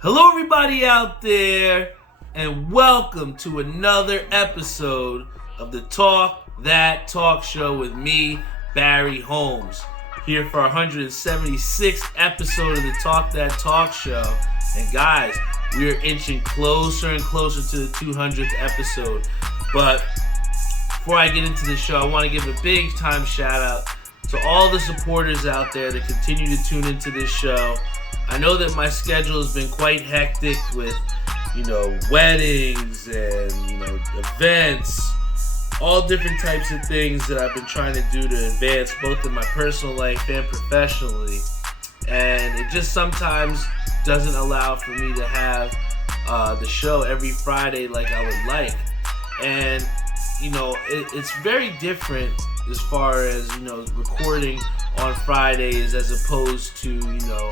Hello, everybody out there, and welcome to another episode of the Talk That Talk Show with me, Barry Holmes. Here for our 176th episode of the Talk That Talk Show. And guys, we are inching closer and closer to the 200th episode. But before I get into the show, I want to give a big time shout out to all the supporters out there that continue to tune into this show. I know that my schedule has been quite hectic with, weddings and, events, all different types of things that I've been trying to do to advance both in my personal life and professionally. And it just sometimes doesn't allow for me to have the show every Friday like I would like. And, it's very different as far as, recording on Fridays as opposed to,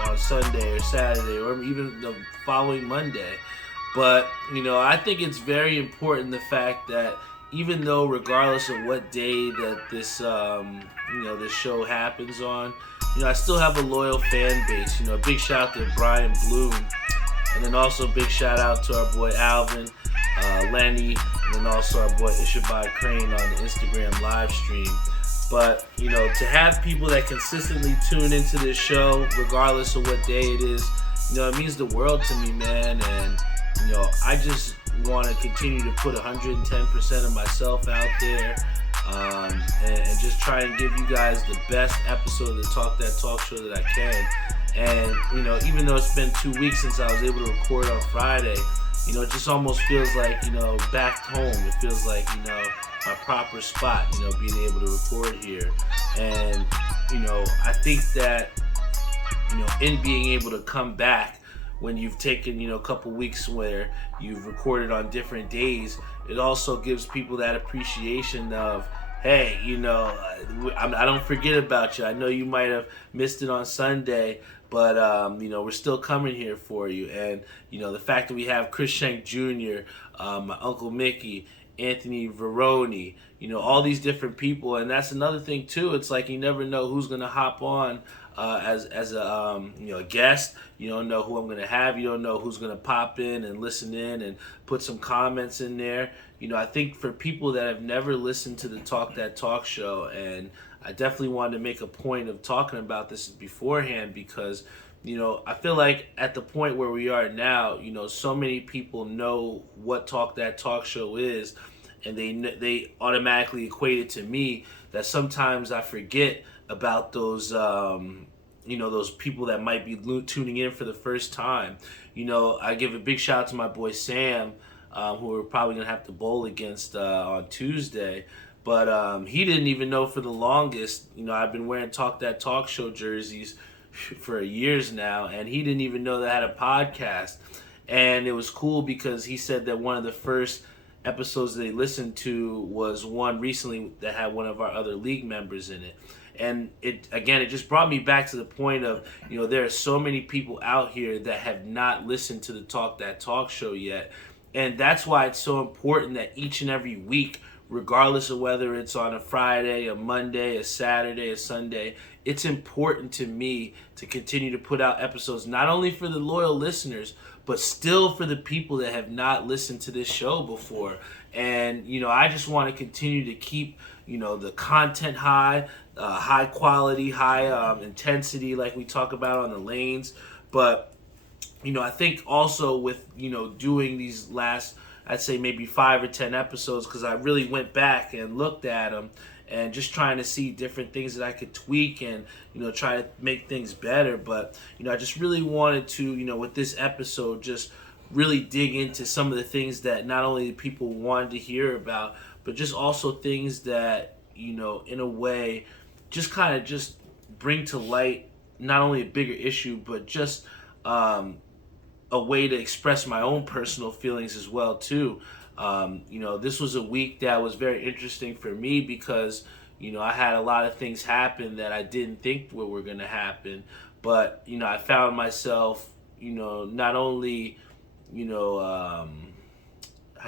on Sunday or Saturday or even the following Monday. But, I think it's very important the fact that even though regardless of what day that this, this show happens on, I still have a loyal fan base. A big shout out to Brian Bloom. And then also a big shout out to our boy Alvin, Lenny, and then also our boy Ishabai Crane on the Instagram live stream. But, to have people that consistently tune into this show, regardless of what day it is, it means the world to me, man. And, I just want to continue to put 110% of myself out there and just try and give you guys the best episode of the Talk That Talk Show that I can. And, even though it's been 2 weeks since I was able to record on Friday, it just almost feels like, back home. It feels like, my proper spot, being able to record here. And, I think that, in being able to come back when you've taken, a couple weeks where you've recorded on different days, it also gives people that appreciation of, hey, I don't forget about you. I know you might have missed it on Sunday, but, we're still coming here for you. And, the fact that we have Chris Shank Jr., my Uncle Mickey, Anthony Veroni, all these different people. And that's another thing, too. It's like you never know who's going to hop on as a guest. You don't know who I'm going to have. You don't know who's going to pop in and listen in and put some comments in there. I think for people that have never listened to the Talk That Talk Show, and I definitely wanted to make a point of talking about this beforehand because, I feel like at the point where we are now, so many people know what Talk That Talk Show is, and they automatically equate it to me that sometimes I forget about those, those people that might be tuning in for the first time. I give a big shout out to my boy Sam, who we're probably going to have to bowl against on Tuesday. But he didn't even know for the longest. I've been wearing Talk That Talk Show jerseys for years now, and he didn't even know that I had a podcast. And it was cool because he said that one of the first episodes that they listened to was one recently that had one of our other league members in it. And it just brought me back to the point of, there are so many people out here that have not listened to the Talk That Talk Show yet. And that's why it's so important that each and every week, regardless of whether it's on a Friday, a Monday, a Saturday, a Sunday, it's important to me to continue to put out episodes, not only for the loyal listeners, but still for the people that have not listened to this show before. And, I just want to continue to keep, the content high, high quality, high intensity like we talk about on the lanes. But, I think also with, doing these last, I'd say maybe 5 or 10 episodes, because I really went back and looked at them and just trying to see different things that I could tweak and, try to make things better. But, I just really wanted to, with this episode, just really dig into some of the things that not only people wanted to hear about, but just also things that, in a way, just kind of just bring to light not only a bigger issue, but just a way to express my own personal feelings as well, too. This was a week that was very interesting for me because, I had a lot of things happen that I didn't think were going to happen. But, I found myself, not only, I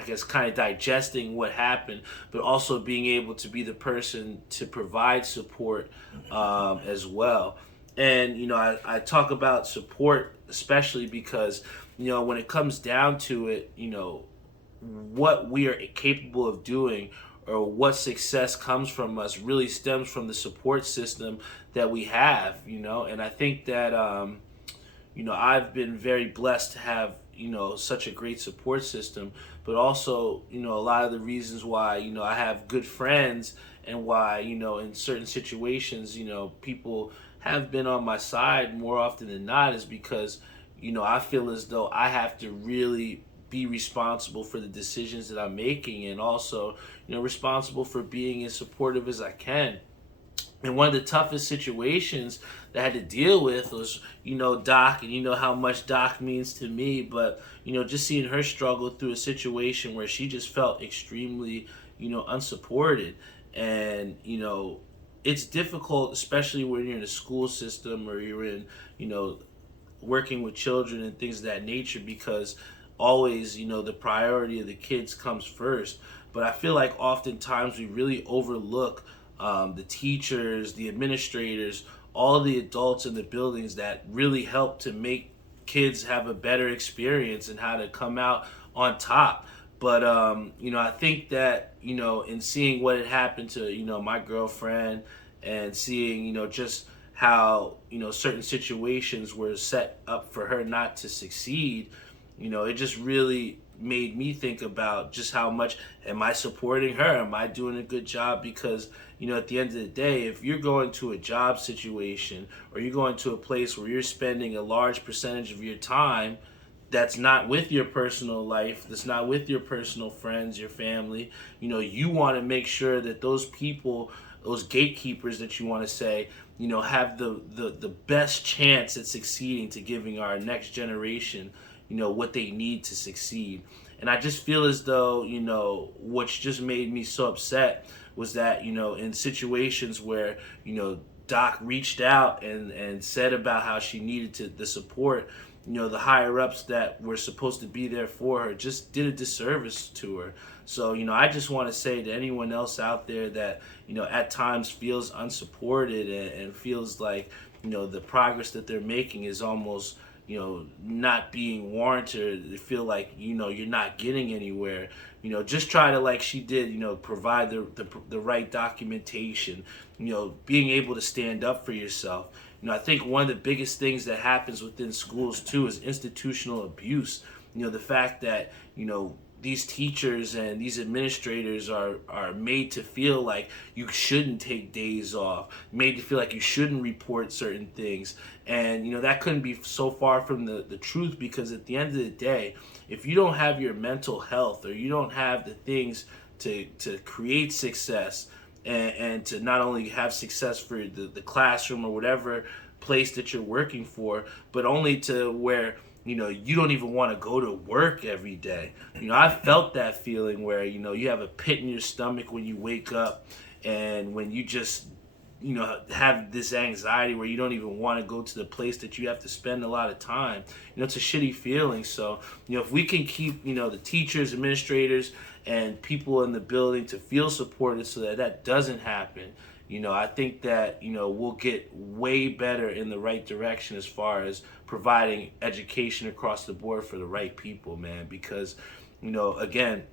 guess kind of digesting what happened, but also being able to be the person to provide support as well. And, I talk about support, especially because, when it comes down to it, what we are capable of doing or what success comes from us really stems from the support system that we have, and I think that, I've been very blessed to have, such a great support system, but also, a lot of the reasons why, I have good friends and why, in certain situations, people have been on my side more often than not is because, I feel as though I have to really be responsible for the decisions that I'm making and also, responsible for being as supportive as I can. And one of the toughest situations that I had to deal with was, Doc, and you know how much Doc means to me, but, just seeing her struggle through a situation where she just felt extremely, unsupported. And, it's difficult, especially when you're in a school system or you're in, working with children and things of that nature, because always, the priority of the kids comes first. But I feel like oftentimes we really overlook the teachers, the administrators, all the adults in the buildings that really help to make kids have a better experience and how to come out on top. But I think that in seeing what had happened to my girlfriend and seeing just how certain situations were set up for her not to succeed, it just really made me think about just how much am I supporting her? Am I doing a good job? Because, at the end of the day, if you're going to a job situation or you're going to a place where you're spending a large percentage of your time that's not with your personal life, that's not with your personal friends, your family, you want to make sure that those people, those gatekeepers that you want to say, have the best chance at succeeding to giving our next generation what they need to succeed. And I just feel as though, what's just made me so upset was that, in situations where, Doc reached out and said about how she needed the support, the higher ups that were supposed to be there for her just did a disservice to her. So, I just want to say to anyone else out there that, at times feels unsupported and feels like, the progress that they're making is almost, not being warranted. They feel like, you're not getting anywhere. Just try to, like she did, provide the right documentation, being able to stand up for yourself. I think one of the biggest things that happens within schools too is institutional abuse. The fact that, these teachers and these administrators are made to feel like you shouldn't take days off, made to feel like you shouldn't report certain things. And, that couldn't be so far from the truth, because at the end of the day, if you don't have your mental health or you don't have the things to create success and to not only have success for the classroom or whatever place that you're working for, but only to where you don't even want to go to work every day. I felt that feeling where, you have a pit in your stomach when you wake up, and when you just, have this anxiety where you don't even want to go to the place that you have to spend a lot of time. It's a shitty feeling. So, if we can keep, the teachers, administrators, and people in the building to feel supported so that that doesn't happen, I think that, we'll get way better in the right direction as far as providing education across the board for the right people, man. Because, again,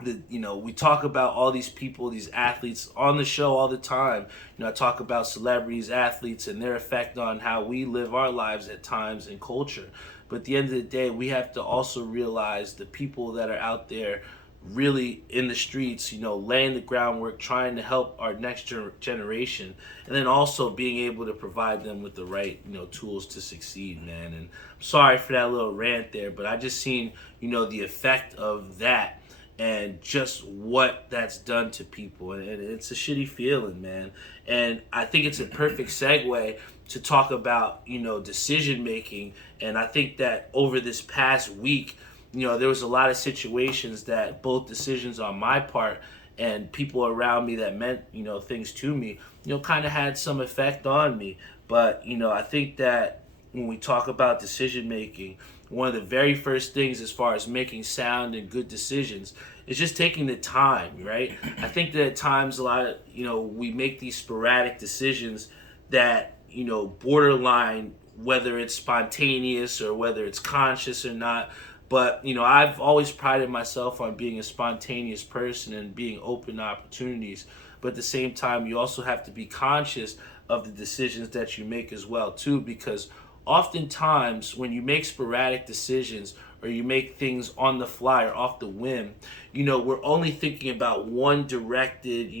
we talk about all these people, these athletes on the show all the time. I talk about celebrities, athletes, and their effect on how we live our lives at times in culture. But at the end of the day, we have to also realize the people that are out there really in the streets, laying the groundwork, trying to help our next generation, and then also being able to provide them with the right, tools to succeed, man. And I'm sorry for that little rant there, but I just seen, the effect of that and just what that's done to people. And it's a shitty feeling, man. And I think it's a perfect segue to talk about, decision making. And I think that over this past week, there was a lot of situations that both decisions on my part and people around me that meant, things to me, kind of had some effect on me. But, I think that when we talk about decision making, one of the very first things as far as making sound and good decisions is just taking the time, right? I think that at times a lot of, we make these sporadic decisions that, borderline, whether it's spontaneous or whether it's conscious or not. But, I've always prided myself on being a spontaneous person and being open to opportunities. But at the same time, you also have to be conscious of the decisions that you make as well, too, because oftentimes when you make sporadic decisions or you make things on the fly or off the whim, we're only thinking about one directed,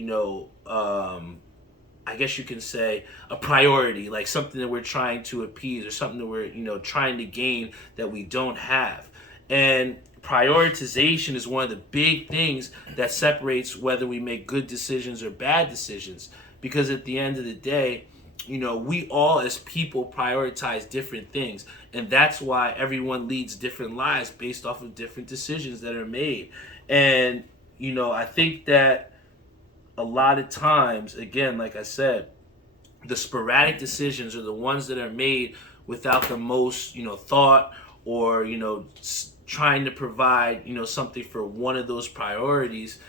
I guess you can say a priority, like something that we're trying to appease or something that we're, trying to gain that we don't have. And prioritization is one of the big things that separates whether we make good decisions or bad decisions. Because at the end of the day, we all as people prioritize different things. And that's why everyone leads different lives based off of different decisions that are made. And, I think that a lot of times, again, like I said, the sporadic decisions are the ones that are made without the most, thought or, trying to provide, something for one of those priorities.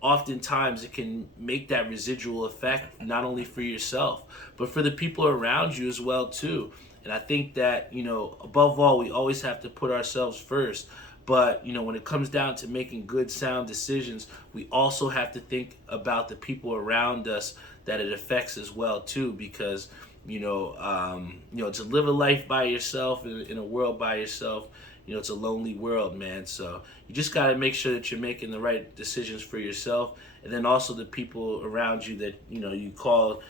Oftentimes it can make that residual effect not only for yourself, but for the people around you as well, too. And I think that, above all, we always have to put ourselves first. But, when it comes down to making good, sound decisions, we also have to think about the people around us that it affects as well, too, because, to live a life by yourself in a world by yourself, it's a lonely world, man. So you just got to make sure that you're making the right decisions for yourself, and then also the people around you that, you call,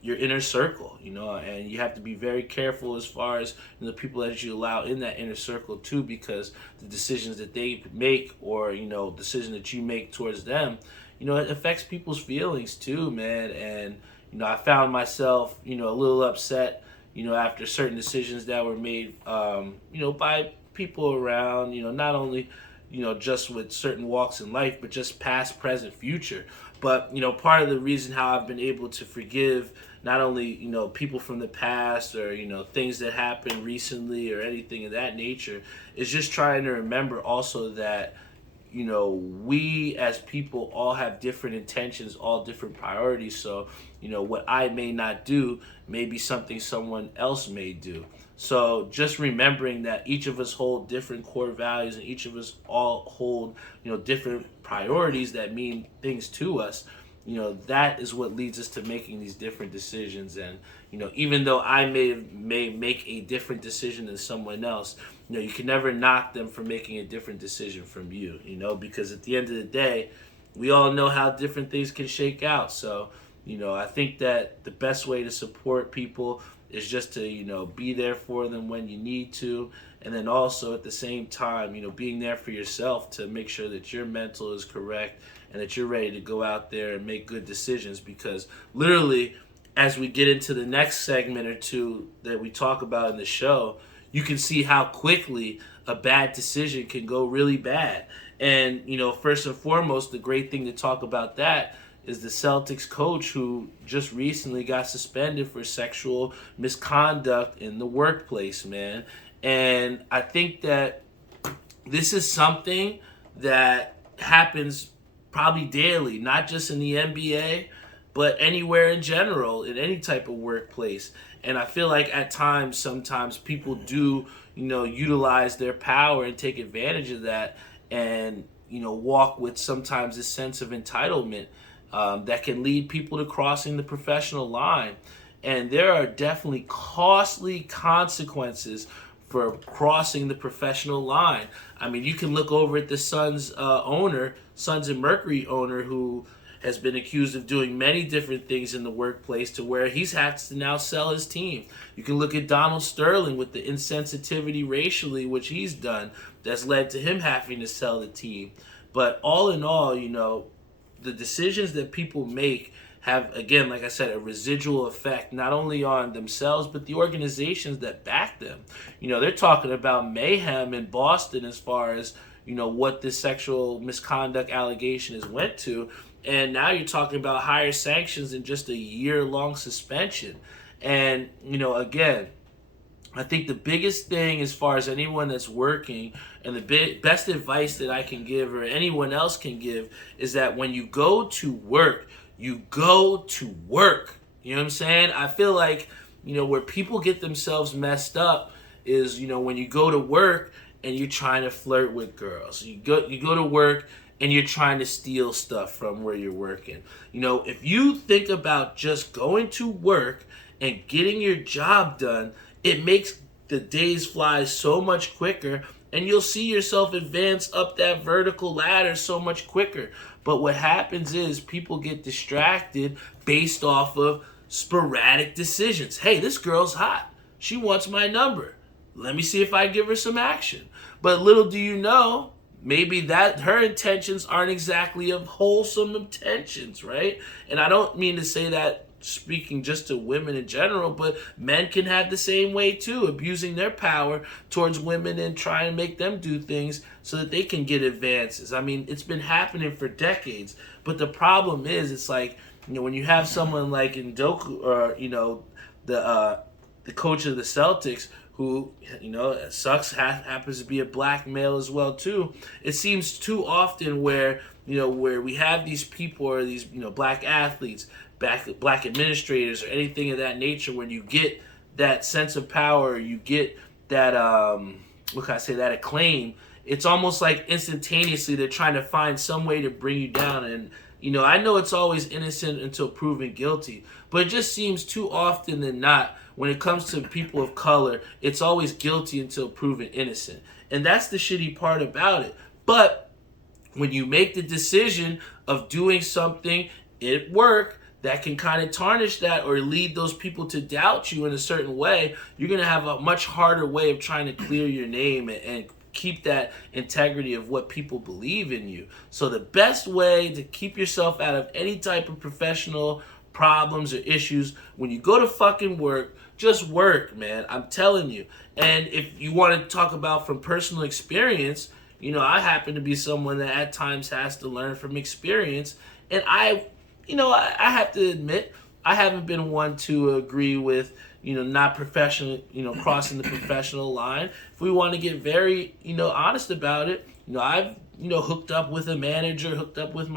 your inner circle, and you have to be very careful as far as the people that you allow in that inner circle too, because the decisions that they make or, decision that you make towards them, it affects people's feelings too, man. And, I found myself, a little upset, after certain decisions that were made, by people around, not only, just with certain walks in life, but just past, present, future. But, part of the reason how I've been able to forgive not only, people from the past or, things that happened recently or anything of that nature is just trying to remember also that, we as people all have different intentions, all different priorities. So, what I may not do may be something someone else may do. So just remembering that each of us hold different core values and each of us all hold, different priorities that mean things to us, that is what leads us to making these different decisions. And, even though I may make a different decision than someone else, you can never knock them for making a different decision from you, because at the end of the day, we all know how different things can shake out. So, I think that the best way to support people is just to, be there for them when you need to. And then also at the same time, being there for yourself to make sure that your mental is correct and that you're ready to go out there and make good decisions. Because literally, as we get into the next segment or two that we talk about in the show, you can see how quickly a bad decision can go really bad. And, first and foremost, the great thing to talk about that is the Celtics coach who just recently got suspended for sexual misconduct in the workplace, man. And I think that this is something that happens probably daily, not just in the NBA, but anywhere in general, in any type of workplace. And I feel like at times, sometimes people do, utilize their power and take advantage of that and, walk with sometimes this sense of entitlement that can lead people to crossing the professional line. And there are definitely costly consequences for crossing the professional line. I mean, you can look over at the Suns Suns and Mercury owner, who has been accused of doing many different things in the workplace to where he's had to now sell his team. You can look at Donald Sterling with the insensitivity racially, which he's done, that's led to him having to sell the team. But all in all, the decisions that people make have, again, like I said, a residual effect, not only on themselves, but the organizations that back them. They're talking about mayhem in Boston as far as, what this sexual misconduct allegation has went to. And now you're talking about higher sanctions and just a year-long suspension. And, again, I think the biggest thing as far as anyone that's working, and the best advice that I can give or anyone else can give, is that when you go to work, you go to work. You know what I'm saying? I feel like, where people get themselves messed up is, when you go to work and you're trying to flirt with girls. You go to work and you're trying to steal stuff from where you're working. If you think about just going to work and getting your job done, it makes the days fly so much quicker, and you'll see yourself advance up that vertical ladder so much quicker. But what happens is people get distracted based off of sporadic decisions. Hey, this girl's hot. She wants my number. Let me see if I give her some action. But little do you know, maybe that her intentions aren't exactly of wholesome intentions, right? And I don't mean to say that speaking just to women in general, but men can have the same way too, abusing their power towards women and trying to make them do things so that they can get advances. I mean, it's been happening for decades, but the problem is, it's like, when you have someone like Ndoku, or the coach of the Celtics, who, sucks, happens to be a black male as well too. It seems too often where we have these people, or these black athletes, black administrators, or anything of that nature, when you get that sense of power, you get that that acclaim, it's almost like instantaneously they're trying to find some way to bring you down. And I know it's always innocent until proven guilty, but it just seems too often than not, when it comes to people of color, it's always guilty until proven innocent. And that's the shitty part about it. But when you make the decision of doing something at work that can kind of tarnish that, or lead those people to doubt you in a certain way, you're going to have a much harder way of trying to clear your name and keep that integrity of what people believe in you. So the best way to keep yourself out of any type of professional problems or issues, when you go to fucking work, just work, man. I'm telling you. And if you want to talk about from personal experience, I happen to be someone that at times has to learn from experience. And I have to admit, I haven't been one to agree with, not professional, crossing the professional line. If we want to get very, honest about it, I've, hooked up with my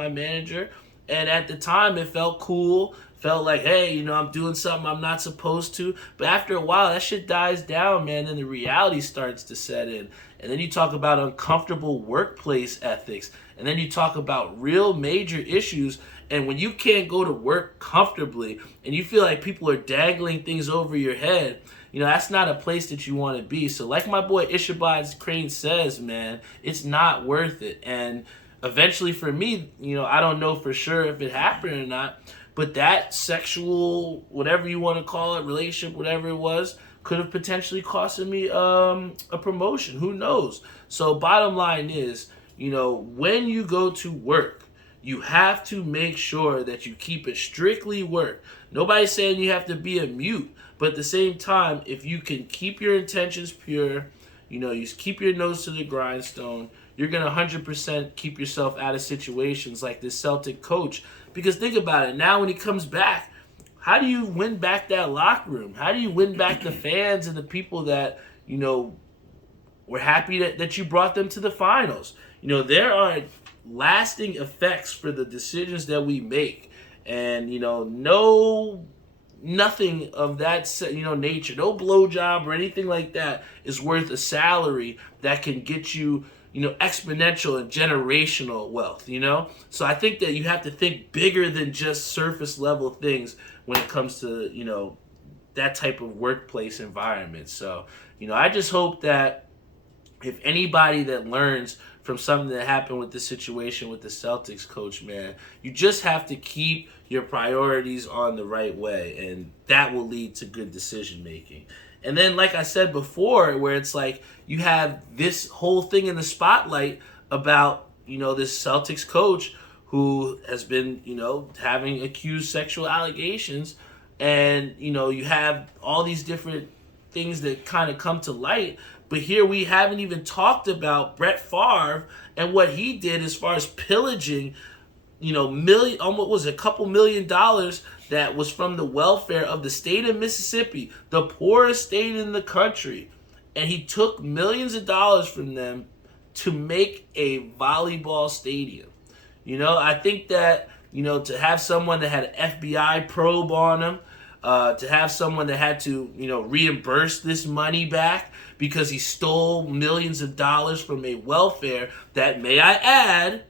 manager. And at the time, it felt cool. Felt like, hey, I'm doing something I'm not supposed to. But after a while, that shit dies down, man. And the reality starts to set in. And then you talk about uncomfortable workplace ethics. And then you talk about real major issues. And when you can't go to work comfortably and you feel like people are dangling things over your head, that's not a place that you want to be. So like my boy Ishabod Crane says, man, it's not worth it. And eventually for me, I don't know for sure if it happened or not, but that sexual, whatever you want to call it, relationship, whatever it was, could have potentially costed me a promotion. Who knows? So bottom line is, when you go to work, you have to make sure that you keep it strictly work. Nobody's saying you have to be a mute, but at the same time, if you can keep your intentions pure, you keep your nose to the grindstone, you're going to 100% keep yourself out of situations like this Celtic coach. Because think about it, now when he comes back, how do you win back that locker room? How do you win back the fans and the people that, were happy that you brought them to the finals? There are lasting effects for the decisions that we make. And, nothing of that, nature, no blowjob or anything like that is worth a salary that can get you, exponential and generational wealth, So I think that you have to think bigger than just surface level things when it comes to, that type of workplace environment. So, I just hope that if anybody that learns from something that happened with this situation with the Celtics coach, man, you just have to keep your priorities on the right way, and that will lead to good decision making. And then, like I said before, where it's like you have this whole thing in the spotlight about, this Celtics coach who has been, having accused sexual allegations, and, you have all these different things that kind of come to light. But here we haven't even talked about Brett Favre and what he did as far as pillaging, a couple $1 million that was from the welfare of the state of Mississippi, the poorest state in the country. And he took millions of dollars from them to make a volleyball stadium. I think that, to have someone that had an FBI probe on him, to have someone that had to, reimburse this money back because he stole millions of dollars from a welfare that, may I add,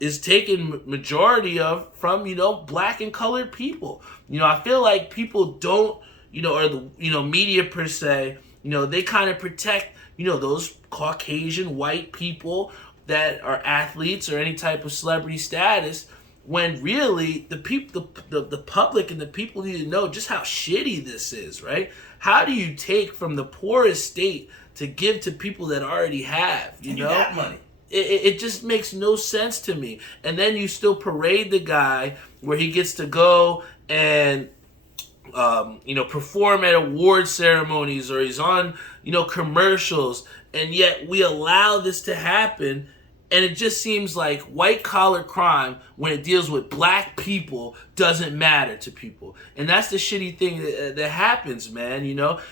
is taken majority of from, black and colored people. I feel like people don't, or the, media per se, they kind of protect, those Caucasian white people that are athletes or any type of celebrity status, when really the people, the public and the people need to know just how shitty this is, right? How do you take from the poorest state to give to people that already have, you know? Got money. It just makes no sense to me. And then you still parade the guy where he gets to go and perform at award ceremonies, or he's on, commercials, and yet we allow this to happen. And it just seems like white-collar crime, when it deals with black people, doesn't matter to people. And that's the shitty thing that happens, man,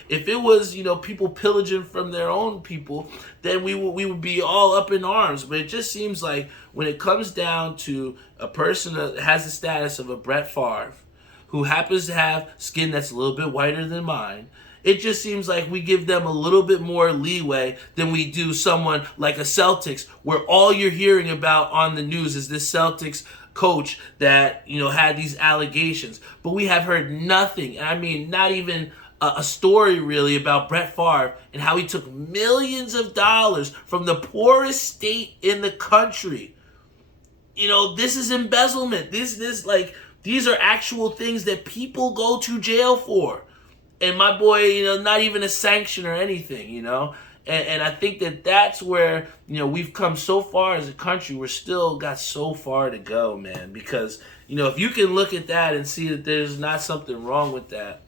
If it was, people pillaging from their own people, then we would be all up in arms. But it just seems like when it comes down to a person that has the status of a Brett Favre, who happens to have skin that's a little bit whiter than mine, it just seems like we give them a little bit more leeway than we do someone like a Celtics, where all you're hearing about on the news is this Celtics coach that, had these allegations. But we have heard nothing, I mean, not even a story really about Brett Favre and how he took millions of dollars from the poorest state in the country. This is embezzlement. These are actual things that people go to jail for. And my boy, not even a sanction or anything, And I think that's where, we've come so far as a country. We're still got so far to go, man. Because, if you can look at that and see that there's not something wrong with that,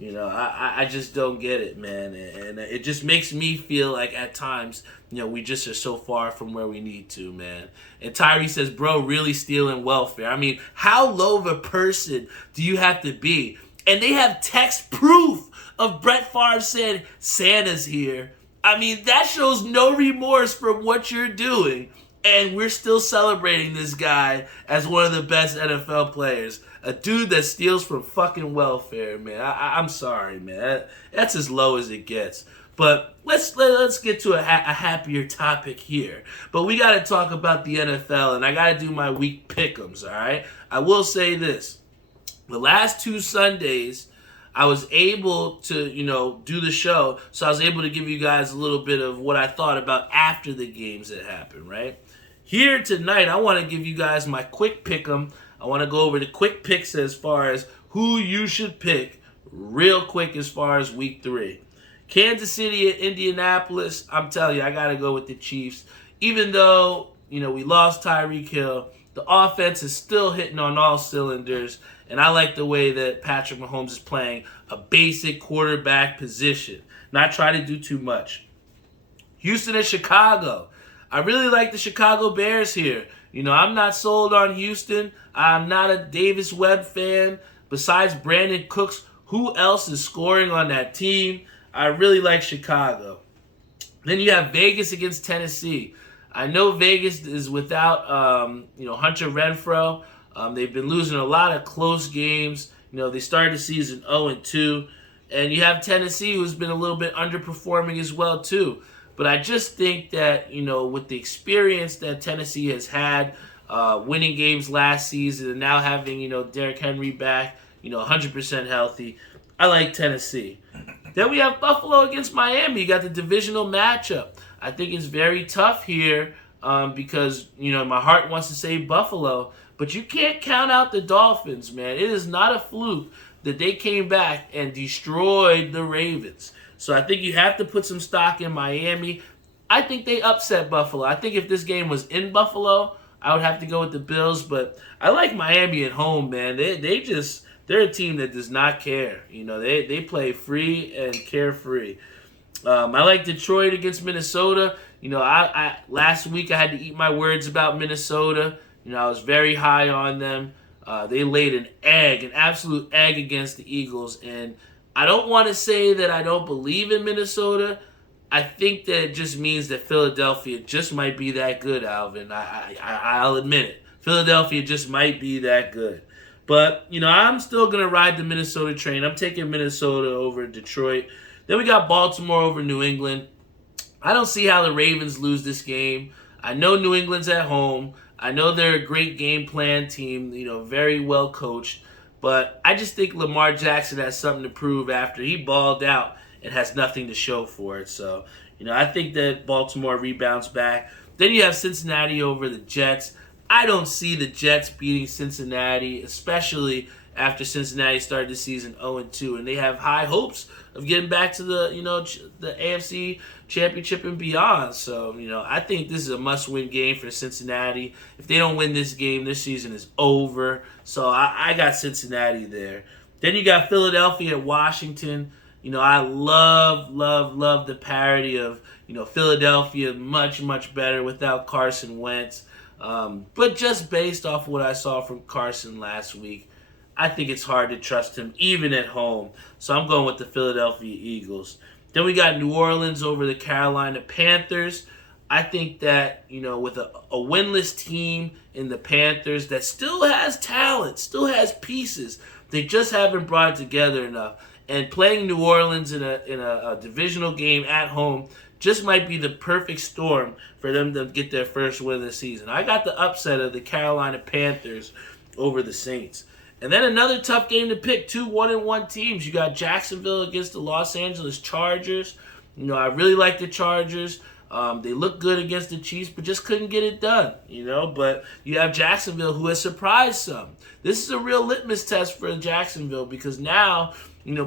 I just don't get it, man. And it just makes me feel like at times, we just are so far from where we need to, man. And Tyree says, bro, really stealing welfare. I mean, how low of a person do you have to be? And they have text proof of Brett Favre saying, Santa's here. I mean, that shows no remorse for what you're doing. And we're still celebrating this guy as one of the best NFL players. A dude that steals from fucking welfare, man. I'm sorry, man. That's as low as it gets. But let's get to a happier topic here. But we got to talk about the NFL, and I got to do my week pick'ems, all right? I will say this. The last 2 Sundays, I was able to, do the show, so I was able to give you guys a little bit of what I thought about after the games that happened, right? Here tonight, I want to give you guys my quick pick'em. I want to go over the quick picks as far as who you should pick real quick as far as week 3. Kansas City at Indianapolis, I'm telling you, I got to go with the Chiefs. Even though, we lost Tyreek Hill, the offense is still hitting on all cylinders. And I like the way that Patrick Mahomes is playing a basic quarterback position. Not trying to do too much. Houston and Chicago. I really like the Chicago Bears here. I'm not sold on Houston. I'm not a Davis Webb fan. Besides Brandon Cooks, who else is scoring on that team? I really like Chicago. Then you have Vegas against Tennessee. I know Vegas is without, Hunter Renfrow. They've been losing a lot of close games. They started the season 0-2. And you have Tennessee, who's been a little bit underperforming as well, too. But I just think that, with the experience that Tennessee has had, winning games last season and now having, Derrick Henry back, 100% healthy, I like Tennessee. Then we have Buffalo against Miami. You got the divisional matchup. I think it's very tough here because, my heart wants to say Buffalo. But you can't count out the Dolphins, man. It is not a fluke that they came back and destroyed the Ravens. So I think you have to put some stock in Miami. I think they upset Buffalo. I think if this game was in Buffalo, I would have to go with the Bills. But I like Miami at home, man. They're a team that does not care. They play free and carefree. I like Detroit against Minnesota. I last week I had to eat my words about Minnesota. I was very high on them. They laid an absolute egg against the Eagles. And I don't want to say that I don't believe in Minnesota. I think that it just means that Philadelphia just might be that good, Alvin. I'll admit it. Philadelphia just might be that good. But, I'm still going to ride the Minnesota train. I'm taking Minnesota over Detroit. Then we got Baltimore over New England. I don't see how the Ravens lose this game. I know New England's at home. I know they're a great game plan team, very well coached. But I just think Lamar Jackson has something to prove after he balled out and has nothing to show for it. So, I think that Baltimore rebounds back. Then you have Cincinnati over the Jets. I don't see the Jets beating Cincinnati, especially after Cincinnati started the season 0-2, and they have high hopes of getting back to the AFC Championship and beyond. So, I think this is a must-win game for Cincinnati. If they don't win this game, this season is over. So I got Cincinnati there. Then you got Philadelphia at Washington. I love the parody of, Philadelphia much, much better without Carson Wentz. But just based off what I saw from Carson last week, I think it's hard to trust him even at home. So I'm going with the Philadelphia Eagles. Then we got New Orleans over the Carolina Panthers. I think that, with a winless team in the Panthers that still has talent, still has pieces, they just haven't brought it together enough. And playing New Orleans in a divisional game at home just might be the perfect storm for them to get their first win of the season. I got the upset of the Carolina Panthers over the Saints. And then another tough game to pick, two 1-1 teams. You got Jacksonville against the Los Angeles Chargers. I really like the Chargers. They look good against the Chiefs, but just couldn't get it done, But you have Jacksonville, who has surprised some. This is a real litmus test for Jacksonville because now,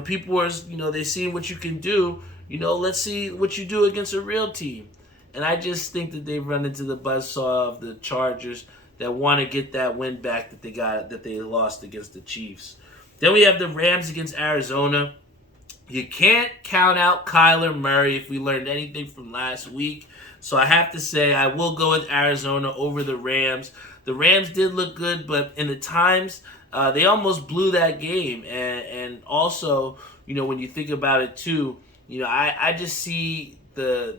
people are, they see what you can do. Let's see what you do against a real team. And I just think that they've run into the buzzsaw of the Chargers that want to get that win back that they lost against the Chiefs. Then we have the Rams against Arizona. You can't count out Kyler Murray if we learned anything from last week. So I have to say I will go with Arizona over the Rams. The Rams did look good, but in the times, they almost blew that game. And also, when you think about it too, I just see the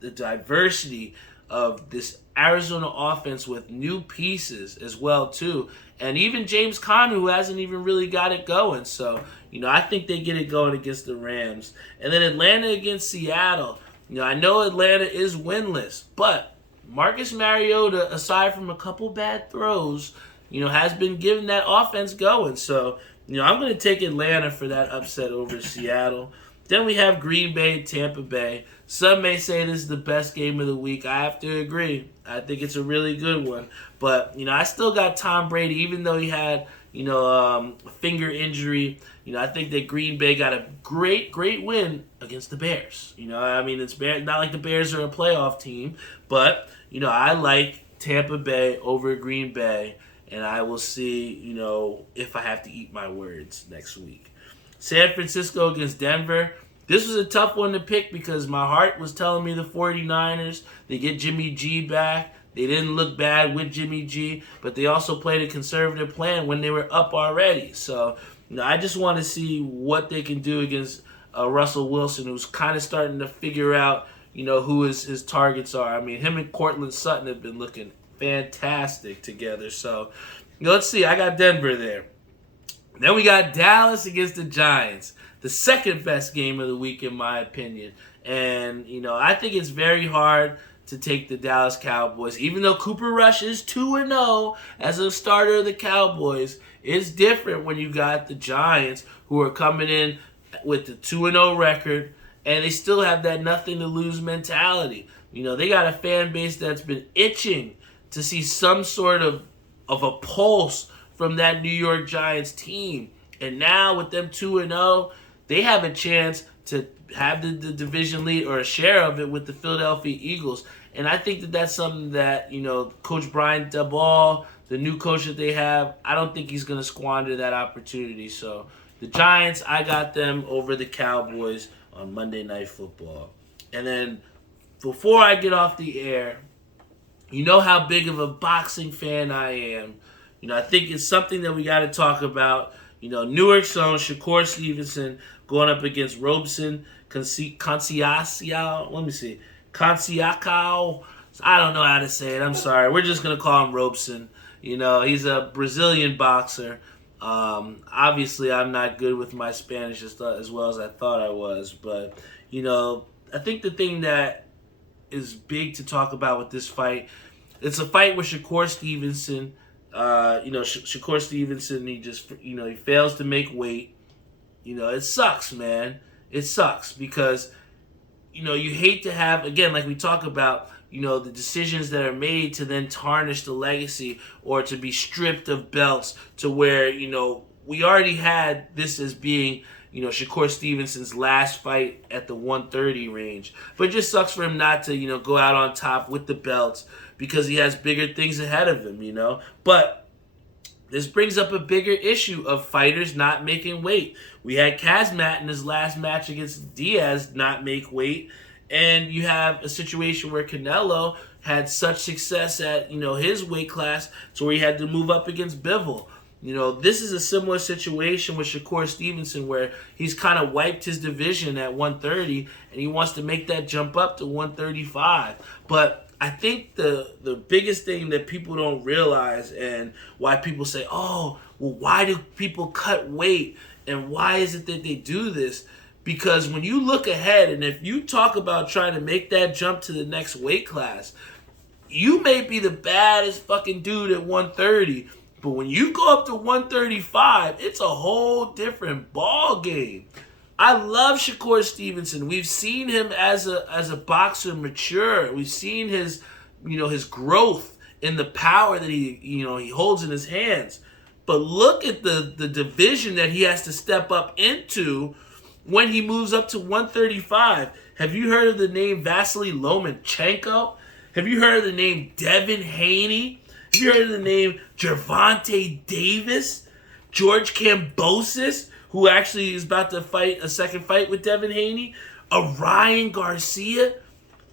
diversity of this Arizona offense with new pieces as well too, and even James Conner, who hasn't even really got it going. So I think they get it going against the Rams. And then Atlanta against Seattle. I know Atlanta is winless, but Marcus Mariota, aside from a couple bad throws, has been giving that offense going. So I'm going to take Atlanta for that upset over Seattle. Then we have Green Bay and Tampa Bay. Some may say this is the best game of the week. I have to agree. I think it's a really good one. But, I still got Tom Brady, even though he had, a finger injury. I think that Green Bay got a great win against the Bears. It's not like the Bears are a playoff team. But, I like Tampa Bay over Green Bay. And I will see, if I have to eat my words next week. San Francisco against Denver. This was a tough one to pick because my heart was telling me the 49ers. They get Jimmy G back. They didn't look bad with Jimmy G, but they also played a conservative plan when they were up already. So, I just want to see what they can do against Russell Wilson, who's kind of starting to figure out, who his targets are. Him and Cortland Sutton have been looking fantastic together. So, let's see. I got Denver there. Then we got Dallas against the Giants. The second best game of the week, in my opinion. And, I think it's very hard to take the Dallas Cowboys. Even though Cooper Rush is 2-0 as a starter of the Cowboys, it's different when you got the Giants who are coming in with the 2-0 record, and they still have that nothing-to-lose mentality. They got a fan base that's been itching to see some sort of a pulse from that New York Giants team. And now with them 2-0, they have a chance to have the division lead or a share of it with the Philadelphia Eagles. And I think that that's something that, Coach Brian Daboll, the new coach that they have, I don't think he's going to squander that opportunity. So the Giants, I got them over the Cowboys on Monday Night Football. And then before I get off the air, you know how big of a boxing fan I am. I think it's something that we got to talk about. Newark's own Shakur Stevenson going up against Robeson Conceição. Let me see. Conceição. I don't know how to say it. I'm sorry. We're just going to call him Robeson. He's a Brazilian boxer. Obviously, I'm not good with my Spanish as well as I thought I was, but I think the thing that is big to talk about with this fight, it's a fight with Shakur Stevenson. Shakur Stevenson, he fails to make weight. It sucks, man. It sucks because you hate to have, again, like we talk about, the decisions that are made to then tarnish the legacy or to be stripped of belts to where, we already had this as being, Shakur Stevenson's last fight at the 130 range. But it just sucks for him not to, go out on top with the belts because he has bigger things ahead of him, But this brings up a bigger issue of fighters not making weight. We had Kazmat in his last match against Diaz not make weight. And you have a situation where Canelo had such success at, his weight class to where he had to move up against Bivol. This is a similar situation with Shakur Stevenson where he's kind of wiped his division at 130 and he wants to make that jump up to 135. But I think the biggest thing that people don't realize and why people say, oh, well, why do people cut weight and why is it that they do this? Because when you look ahead and if you talk about trying to make that jump to the next weight class, you may be the baddest fucking dude at 130, but when you go up to 135, it's a whole different ball game. I love Shakur Stevenson. We've seen him as a boxer mature. We've seen his growth in the power that he holds in his hands. But look at the division that he has to step up into when he moves up to 135. Have you heard of the name Vasily Lomachenko? Have you heard of the name Devin Haney? Have you heard of the name Gervonta Davis? George Kambosos, who actually is about to fight a second fight with Devin Haney? Ryan Garcia?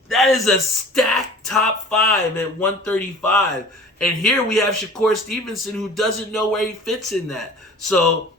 That is a stacked top 5 at 135. And here we have Shakur Stevenson who doesn't know where he fits in that. So,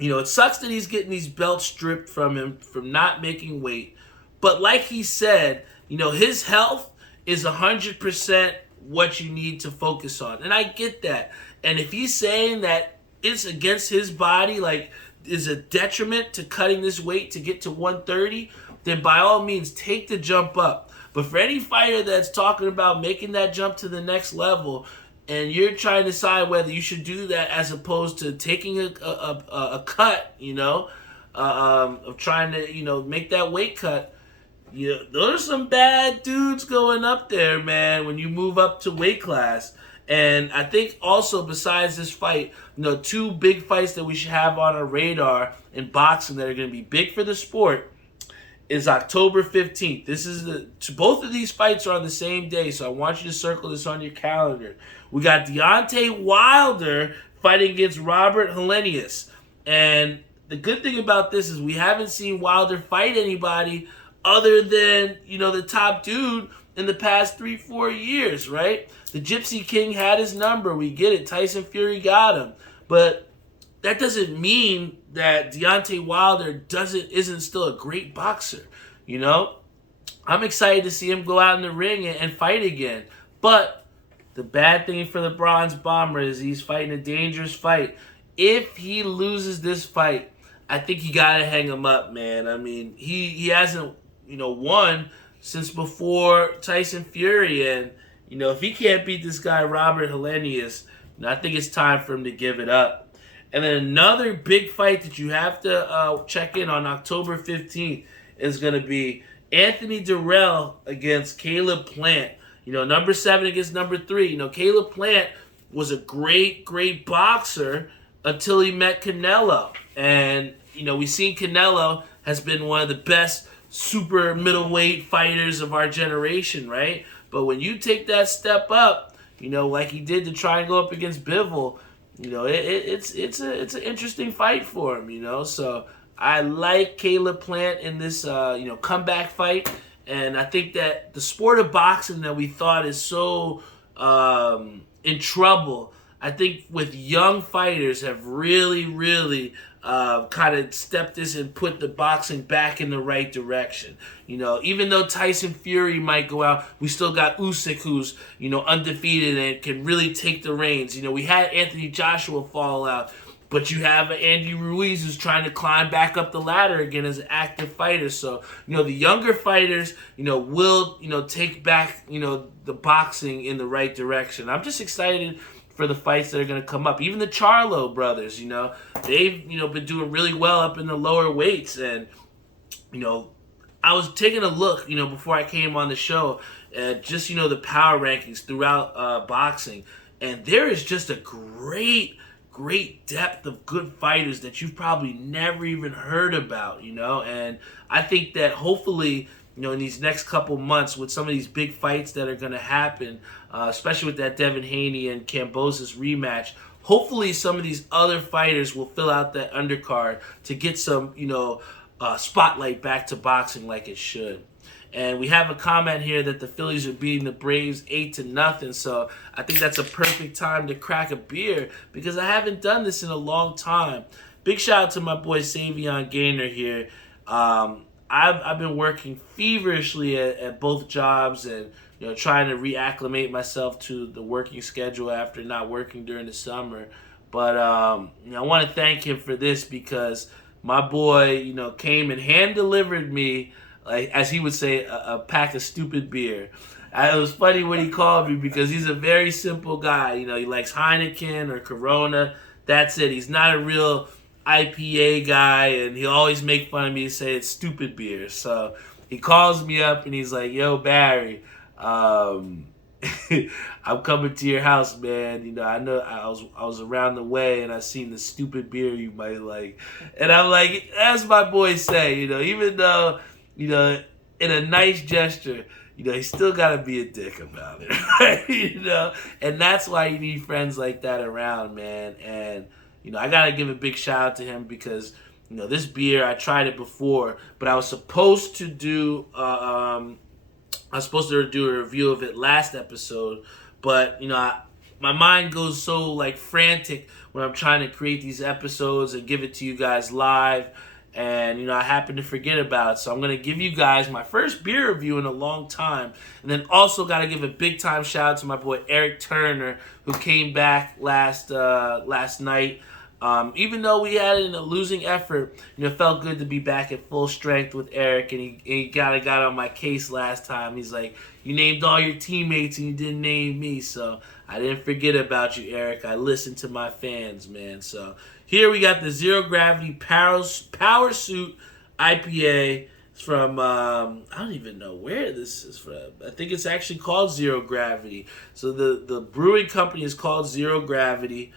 it sucks that he's getting these belts stripped from him from not making weight. But like he said, his health is 100% what you need to focus on. And I get that. And if he's saying that it's against his body, like, is a detriment to cutting this weight to get to 130, then by all means, take the jump up. But for any fighter that's talking about making that jump to the next level, and you're trying to decide whether you should do that as opposed to taking a cut, of trying to, make that weight cut, those are some bad dudes going up there, man, when you move up to weight class. And I think also besides this fight, 2 big fights that we should have on our radar in boxing that are going to be big for the sport is October 15th. Both of these fights are on the same day, so I want you to circle this on your calendar. We got Deontay Wilder fighting against Robert Helenius. And the good thing about this is we haven't seen Wilder fight anybody other than, the top dude in the past 3-4 years, right? The Gypsy King had his number. We get it. Tyson Fury got him. But that doesn't mean that Deontay Wilder isn't still a great boxer, I'm excited to see him go out in the ring and fight again. But the bad thing for the Bronze Bomber is he's fighting a dangerous fight. If he loses this fight, I think you got to hang him up, man. I mean, he hasn't, won since before Tyson Fury. And, if he can't beat this guy, Robert Helenius, I think it's time for him to give it up. And then another big fight that you have to check in on October 15th is going to be Anthony Durrell against Caleb Plant. Number 7 against number 3. Caleb Plant was a great, great boxer until he met Canelo. And, we've seen Canelo has been one of the best super middleweight fighters of our generation, right? But when you take that step up, like he did to try and go up against Bivol, it's an interesting fight for him, So I like Caleb Plant in this, comeback fight. And I think that the sport of boxing that we thought is so in trouble, I think with young fighters have really, really kind of stepped this and put the boxing back in the right direction. Even though Tyson Fury might go out, we still got Usyk, who's undefeated and can really take the reins. We had Anthony Joshua fall out, but you have Andy Ruiz who's trying to climb back up the ladder again as an active fighter. So the younger fighters will take back the boxing in the right direction. I'm just excited for the fights that are going to come up. Even the Charlo brothers, they've been doing really well up in the lower weights. And I was taking a look before I came on the show at just the power rankings throughout boxing, and there is just a great depth of good fighters that you've probably never even heard about. And I think that hopefully in these next couple months with some of these big fights that are going to happen, especially with that Devin Haney and Kambosos rematch, hopefully some of these other fighters will fill out that undercard to get some, spotlight back to boxing like it should. And we have a comment here that the Phillies are beating the Braves 8-0. So I think that's a perfect time to crack a beer because I haven't done this in a long time. Big shout out to my boy Savion Gaynor here. I've been working feverishly at both jobs and trying to reacclimate myself to the working schedule after not working during the summer. But I want to thank him for this because my boy came and hand delivered me, like as he would say, a pack of stupid beer. It was funny when he called me because he's a very simple guy. He likes Heineken or Corona. That's it. He's not a real IPA guy, and he'll always make fun of me and say it's stupid beer. So he calls me up and he's like, "Yo, Barry, I'm coming to your house, man. I know I was around the way and I seen the stupid beer you might like." And I'm like, as my boys say, even though, in a nice gesture, you still got to be a dick about it, right? And that's why you need friends like that around, man. And I got to give a big shout out to him because, this beer, I tried it before, but I was supposed to do a review of it last episode, but, my mind goes so, frantic when I'm trying to create these episodes and give it to you guys live, and, I happen to forget about it, so I'm going to give you guys my first beer review in a long time, and then also got to give a big-time shout out to my boy Eric Turner, who came back last night. Even though we had a losing effort, it felt good to be back at full strength with Eric, and he got on my case last time. He's like, "You named all your teammates and you didn't name me," so I didn't forget about you, Eric. I listened to my fans, man. So here we got the Zero Gravity Power Suit IPA. It's from, I don't even know where this is from. I think it's actually called Zero Gravity. So the brewing company is called Zero Gravity.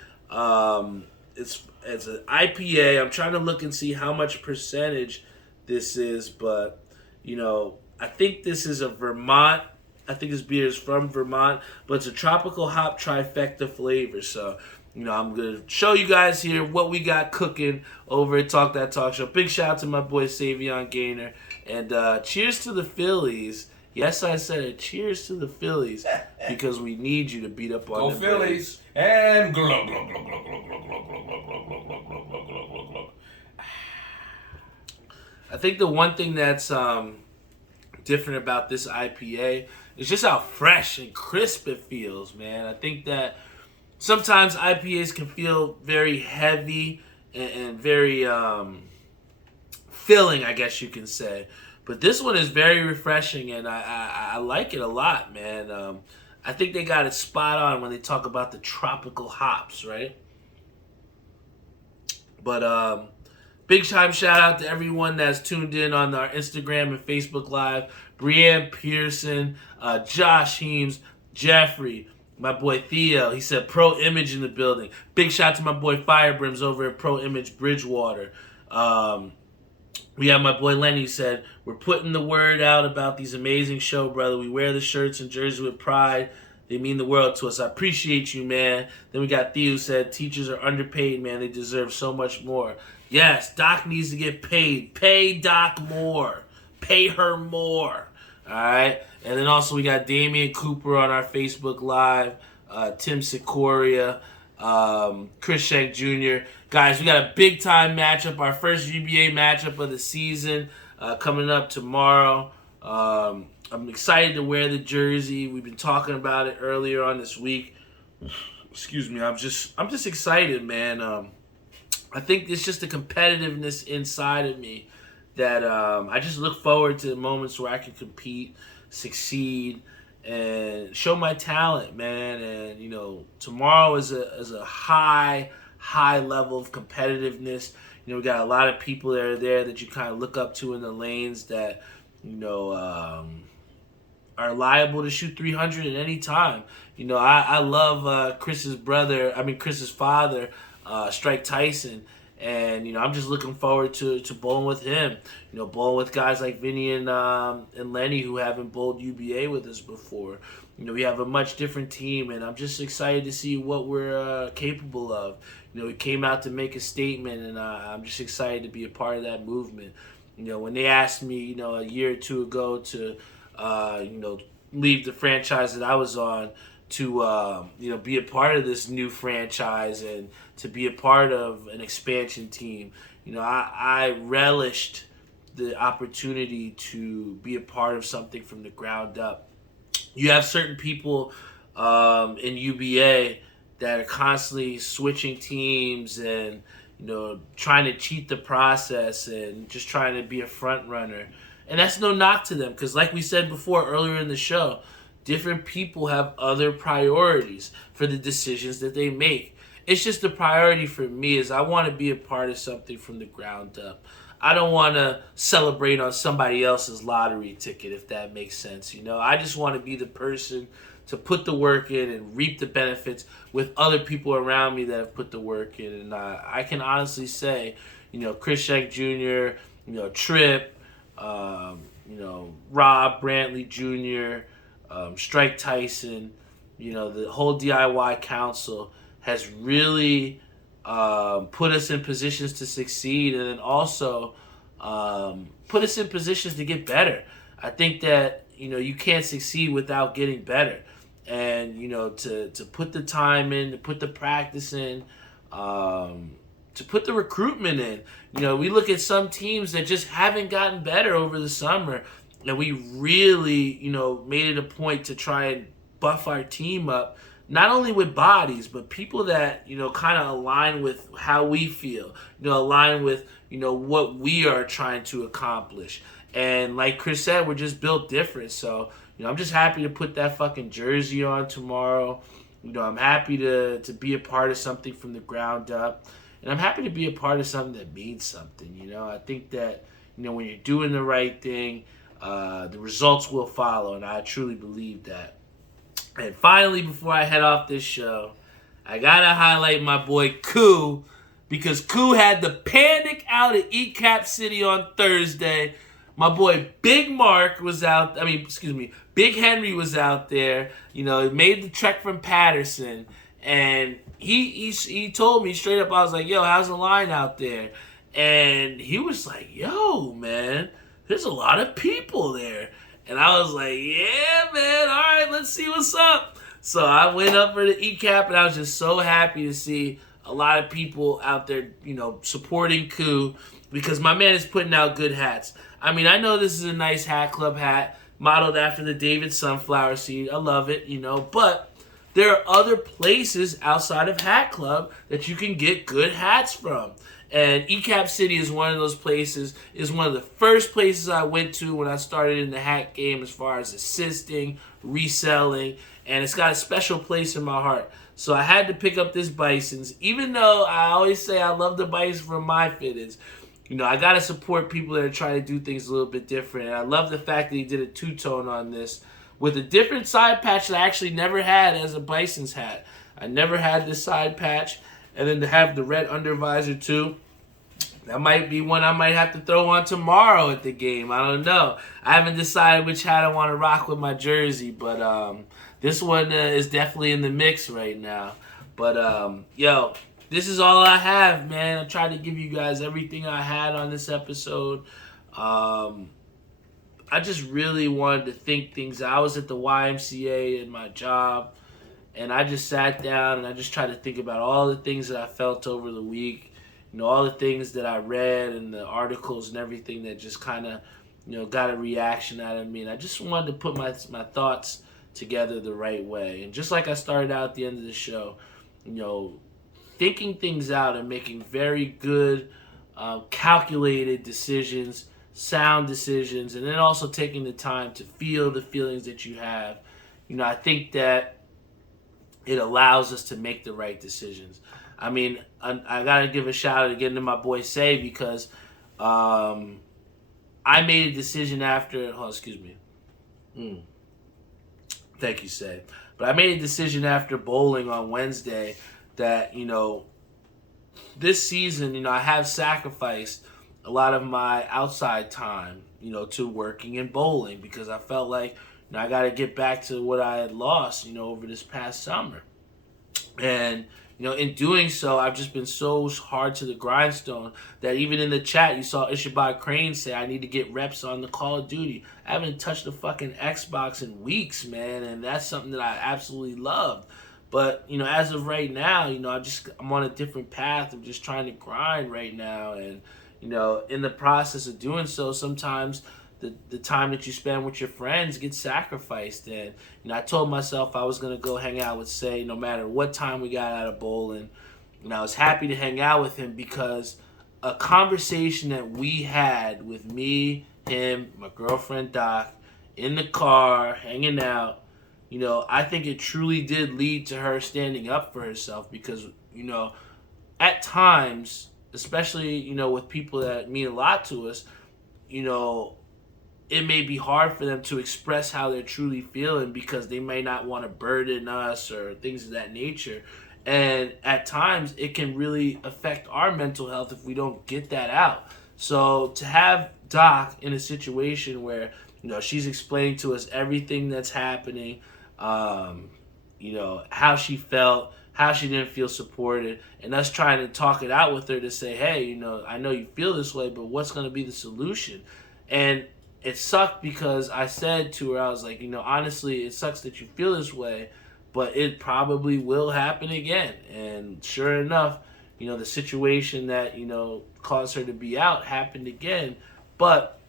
It's an IPA. I'm trying to look and see how much percentage this is, but, I think this is a Vermont. I think this beer is from Vermont, but it's a tropical hop trifecta flavor. So, I'm going to show you guys here what we got cooking over at Talk That Talk Show. Big shout out to my boy Savion Gaynor. And cheers to the Phillies. Yes, I said it. Cheers to the Phillies because we need you to beat up on the Phillies. And glug, glug, glug, glug, glug, glug, glug, glug, glug, glug, glug, glug, glug, glug, glug, glug, glug. I think the one thing that's different about this IPA is just how fresh and crisp it feels, man. I think that sometimes IPAs can feel very heavy and very filling, I guess you can say. But this one is very refreshing, and I like it a lot, man. I think they got it spot on when they talk about the tropical hops, right? But big time shout out to everyone that's tuned in on our Instagram and Facebook Live. Brianne Pearson, Josh Heems, Jeffrey, my boy Theo. He said Pro Image in the building. Big shout out to my boy Firebrims over at Pro Image Bridgewater. We have my boy Lenny who said, "We're putting the word out about these amazing show, brother. We wear the shirts and jerseys with pride. They mean the world to us. I appreciate you, man." Then we got Theo who said, "Teachers are underpaid, man. They deserve so much more." Yes, Doc needs to get paid. Pay Doc more. Pay her more. All right? And then also we got Damian Cooper on our Facebook Live, Tim Sikoria, Chris Shank Jr. Guys, we got a big-time matchup, our first UBA matchup of the season coming up tomorrow. I'm excited to wear the jersey. We've been talking about it earlier on this week. Excuse me. I'm just excited, man. I think it's just the competitiveness inside of me that I just look forward to the moments where I can compete, succeed, and show my talent, man. And tomorrow is a high level of competitiveness. We got a lot of people that are there that you kind of look up to in the lanes that are liable to shoot 300 at any time. I love Chris's father, Strike Tyson. And, I'm just looking forward to bowling with him. Bowling with guys like Vinny and Lenny who haven't bowled UBA with us before. We have a much different team, and I'm just excited to see what we're capable of. We came out to make a statement, and I'm just excited to be a part of that movement. When they asked me, a year or two ago to, leave the franchise that I was on to, be a part of this new franchise and to be a part of an expansion team, I relished the opportunity to be a part of something from the ground up. You have certain people in UBA that are constantly switching teams and trying to cheat the process and just trying to be a front runner. And that's no knock to them because, like we said before earlier in the show, different people have other priorities for the decisions that they make. It's just the priority for me is I want to be a part of something from the ground up. I don't want to celebrate on somebody else's lottery ticket, if that makes sense. I just want to be the person to put the work in and reap the benefits with other people around me that have put the work in. And I can honestly say, Chris Shank Jr., Tripp, Rob Brantley Jr., Strike Tyson, the whole DIY council has really put us in positions to succeed and then also put us in positions to get better. I think that, you can't succeed without getting better. And, to put the time in, to put the practice in, to put the recruitment in. We look at some teams that just haven't gotten better over the summer. And we really, made it a point to try and buff our team up, not only with bodies, but people that, kind of align with how we feel, align with, what we are trying to accomplish. And like Chris said, we're just built different. So, I'm just happy to put that fucking jersey on tomorrow. I'm happy to be a part of something from the ground up. And I'm happy to be a part of something that means something. I think that, when you're doing the right thing, the results will follow, and I truly believe that. And finally, before I head off this show, I gotta highlight my boy Koo, because Koo had the panic out at ECapCity on Thursday. My boy Big Henry was out there. Made the trek from Patterson, and he told me straight up. I was like, "Yo, how's the line out there?" And he was like, "Yo, man, there's a lot of people there." And I was like, "Yeah, man, all right, let's see what's up." So I went up for the ECap, and I was just so happy to see a lot of people out there, supporting Koo, because my man is putting out good hats. I mean, I know this is a nice hat club hat, modeled after the David sunflower seed. I love it, but there are other places outside of Hat Club that you can get good hats from. And ECapCity is one of those places, is one of the first places I went to when I started in the hat game as far as assisting, reselling, and it's got a special place in my heart. So I had to pick up this Bison's, even though I always say I love the Bison from my fitteds. I got to support people that are trying to do things a little bit different. And I love the fact that he did a two-tone on this with a different side patch that I actually never had as a Bison's hat. I never had this side patch. And then to have the red undervisor too, that might be one I might have to throw on tomorrow at the game. I don't know. I haven't decided which hat I want to rock with my jersey, but this one is definitely in the mix right now. But, this is all I have, man. I tried to give you guys everything I had on this episode. I just really wanted to think things out. I was at the YMCA in my job, And I just sat down and I just tried to think about all the things that I felt over the week, all the things that I read and the articles and everything that just kind of, got a reaction out of me. And I just wanted to put my thoughts together the right way. And just like I started out at the end of the show, thinking things out and making very good, calculated decisions, sound decisions, and then also taking the time to feel the feelings that you have. I think that it allows us to make the right decisions. I mean, I got to give a shout out again to my boy Say, because I made a decision after, excuse me. Thank you, Say. But I made a decision after bowling on Wednesday that, this season, I have sacrificed a lot of my outside time, to working and bowling, because I felt like, I got to get back to what I had lost, over this past summer. And, in doing so, I've just been so hard to the grindstone that even in the chat, you saw Ishabad Crane say, I need to get reps on the Call of Duty. I haven't touched the fucking Xbox in weeks, man, and that's something that I absolutely love. But, as of right now, I'm on a different path of just trying to grind right now. And, in the process of doing so, sometimes the time that you spend with your friends gets sacrificed. And, I told myself I was going to go hang out with Say no matter what time we got out of bowling. And I was happy to hang out with him because a conversation that we had with me, him, my girlfriend Doc, in the car, hanging out, I think it truly did lead to her standing up for herself because, at times, especially, with people that mean a lot to us, it may be hard for them to express how they're truly feeling because they may not want to burden us or things of that nature. And at times, it can really affect our mental health if we don't get that out. So to have Doc in a situation where, she's explaining to us everything that's happening, how she felt, how she didn't feel supported, and us trying to talk it out with her to say, hey, I know you feel this way, but what's going to be the solution? And it sucked because I said to her, I was like, honestly, it sucks that you feel this way, but it probably will happen again. And sure enough, the situation that, caused her to be out happened again. But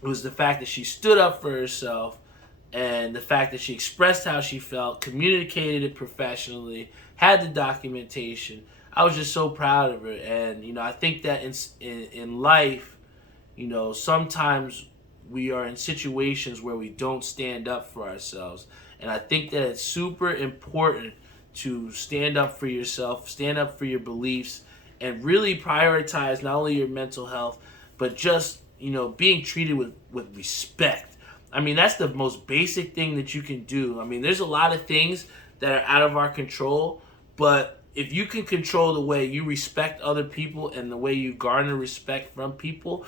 it was the fact that she stood up for herself and the fact that she expressed how she felt, communicated it professionally, had the documentation. I was just so proud of her. And, I think that in life, sometimes we are in situations where we don't stand up for ourselves. And I think that it's super important to stand up for yourself, stand up for your beliefs, and really prioritize not only your mental health, but just, being treated with respect. I mean, that's the most basic thing that you can do. I mean, there's a lot of things that are out of our control, but if you can control the way you respect other people and the way you garner respect from people,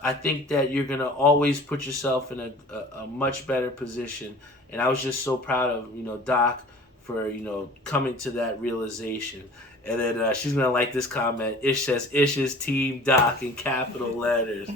I think that you're going to always put yourself in a much better position. And I was just so proud of, Doc for, coming to that realization. And then she's going to like this comment. Ish says, Ish is Team Doc in capital letters.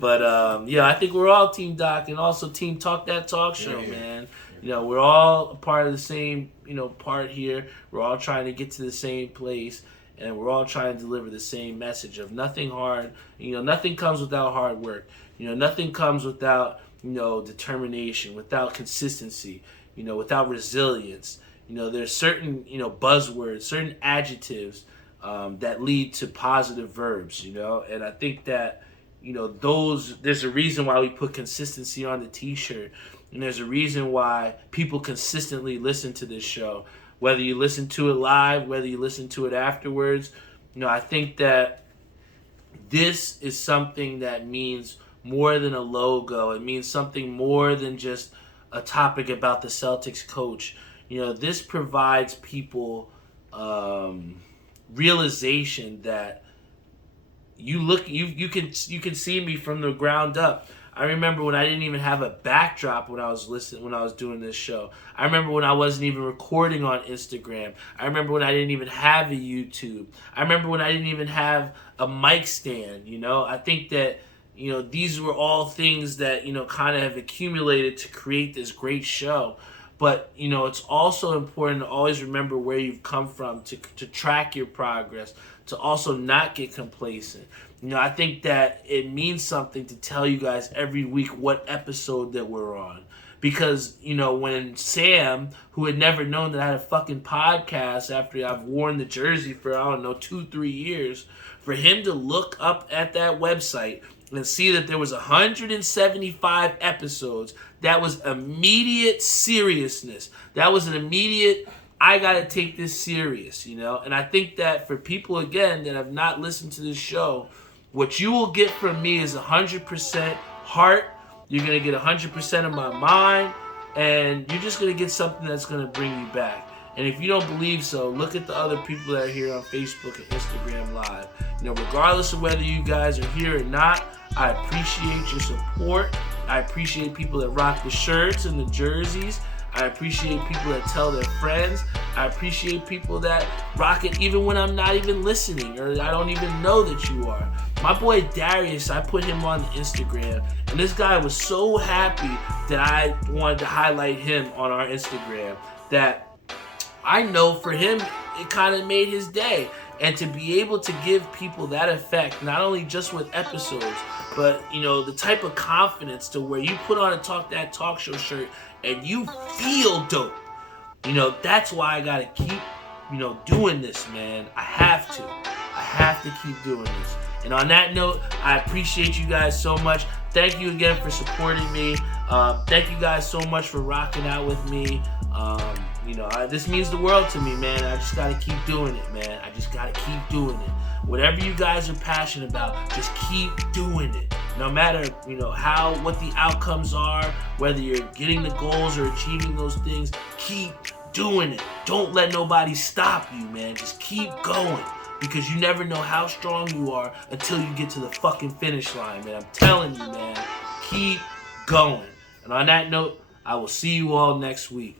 But, I think we're all Team Doc and also Team Talk That Talk Show, man. We're all a part of the same, part here. We're all trying to get to the same place. And we're all trying to deliver the same message of nothing hard. Nothing comes without hard work. Nothing comes without, determination, without consistency, without resilience. There's certain, buzzwords, certain adjectives that lead to positive verbs, And I think that, there's a reason why we put consistency on the t-shirt. And there's a reason why people consistently listen to this show. Whether you listen to it live, whether you listen to it afterwards, I think that this is something that means more than a logo. It means something more than just a topic about the Celtics coach. This provides people realization that you can see me from the ground up. I remember when I didn't even have a backdrop when I was doing this show. I remember when I wasn't even recording on Instagram. I remember when I didn't even have a YouTube. I remember when I didn't even have a mic stand, I think that, these were all things that, kind of have accumulated to create this great show. But, you know, it's also important to always remember where you've come from, to track your progress, to also not get complacent. You know, I think that it means something to tell you guys every week what episode that we're on. Because, you know, when Sam, who had never known that I had a fucking podcast after I've worn the jersey for, 2-3 years, for him to look up at that website and see that there was 175 episodes, that was immediate seriousness. That was an immediate, I gotta take this serious, you know? And I think that for people, again, that have not listened to this show, what you will get from me is 100% heart. You're going to get 100% of my mind, and you're just going to get something that's going to bring you back. And if you don't believe so, look at the other people that are here on Facebook and Instagram Live. You know, regardless of whether you guys are here or not, I appreciate your support. I appreciate people that rock the shirts and the jerseys. I appreciate people that tell their friends. I appreciate people that rock it even when I'm not even listening or I don't even know that you are. My boy Darius, I put him on Instagram, and this guy was so happy that I wanted to highlight him on our Instagram, that I know for him, it kind of made his day. And to be able to give people that effect, not only just with episodes, but, you know, the type of confidence to where you put on a Talk That Talk Show shirt and you feel dope. You know, that's why I gotta keep, you know, doing this, man. I have to keep doing this. And on that note, I appreciate you guys so much. Thank you again for supporting me. Thank you guys so much for rocking out with me. You know, this means the world to me, man. I just gotta keep doing it, man. I just gotta keep doing it. Whatever you guys are passionate about, just keep doing it. No matter, you know, what the outcomes are, whether you're getting the goals or achieving those things, keep doing it. Don't let nobody stop you, man. Just keep going. Because you never know how strong you are until you get to the fucking finish line, man. I'm telling you, man. Keep going. And on that note, I will see you all next week.